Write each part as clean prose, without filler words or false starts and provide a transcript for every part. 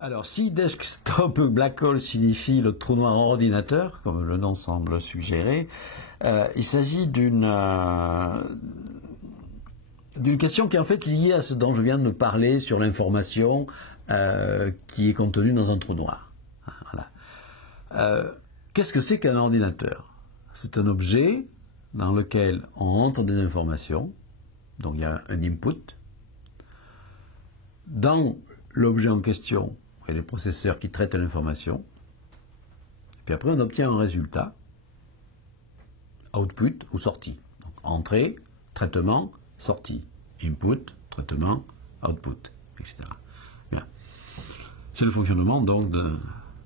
Alors, si desktop black hole signifie le trou noir ordinateur, comme le nom semble suggérer, il s'agit d'une question qui est en fait liée à ce dont je viens de parler sur l'information qui est contenue dans un trou noir. Voilà. Qu'est-ce que c'est qu'un ordinateur? C'est un objet dans lequel on entre des informations, donc il y a un input. Dans l'objet en question, il y a des processeurs qui traitent l'information, puis après on obtient un résultat, output ou sortie. Donc, entrée, traitement, sortie, input, traitement, output, etc. Bien. C'est le fonctionnement donc de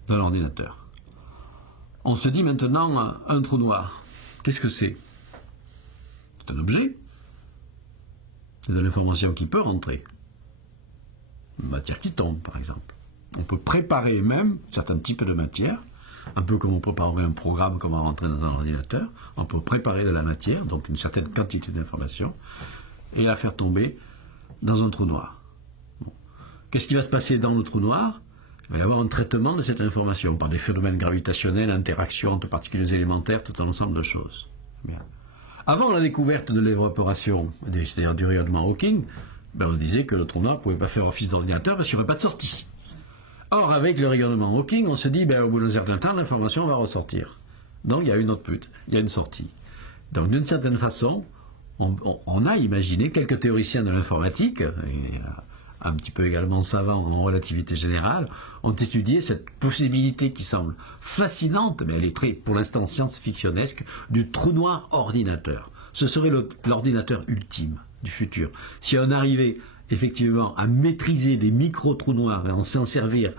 l'ordinateur. On se dit maintenant un trou noir. Qu'est-ce que c'est? C'est un objet. C'est de l'information qui peut rentrer. Une matière qui tombe, par exemple. On peut préparer même certains types de matière, un peu comme on préparerait un programme qu'on va rentrer dans un ordinateur. On peut préparer de la matière, donc une certaine quantité d'informations, et la faire tomber dans un trou noir. Bon. Qu'est-ce qui va se passer dans le trou noir? Il va y avoir un traitement de cette information par des phénomènes gravitationnels, interactions entre particules élémentaires, tout un ensemble de choses. Bien. Avant la découverte de l'évaporation, c'est-à-dire du rayonnement Hawking, on disait que le trou noir ne pouvait pas faire office d'ordinateur parce qu'il n'y aurait pas de sortie. Or, avec le rayonnement Hawking, on se dit, au bout d'un certain temps, l'information va ressortir. Donc, il y a une output, il y a une sortie. Donc, d'une certaine façon, on a imaginé, quelques théoriciens de l'informatique, et un petit peu également savants en relativité générale, ont étudié cette possibilité qui semble fascinante, mais elle est très, pour l'instant, science-fictionnesque, du trou noir ordinateur. Ce serait l'ordinateur ultime du futur. Si on arrivait effectivement à maîtriser des micro-trous noirs et en s'en servir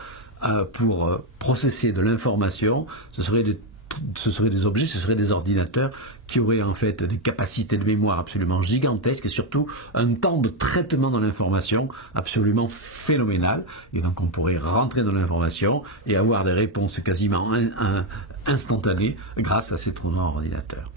pour processer de l'information, ce seraient des objets, ce seraient des ordinateurs qui auraient en fait des capacités de mémoire absolument gigantesques et surtout un temps de traitement de l'information absolument phénoménal. Et donc on pourrait rentrer dans l'information et avoir des réponses quasiment instantanées grâce à ces trous noirs ordinateurs.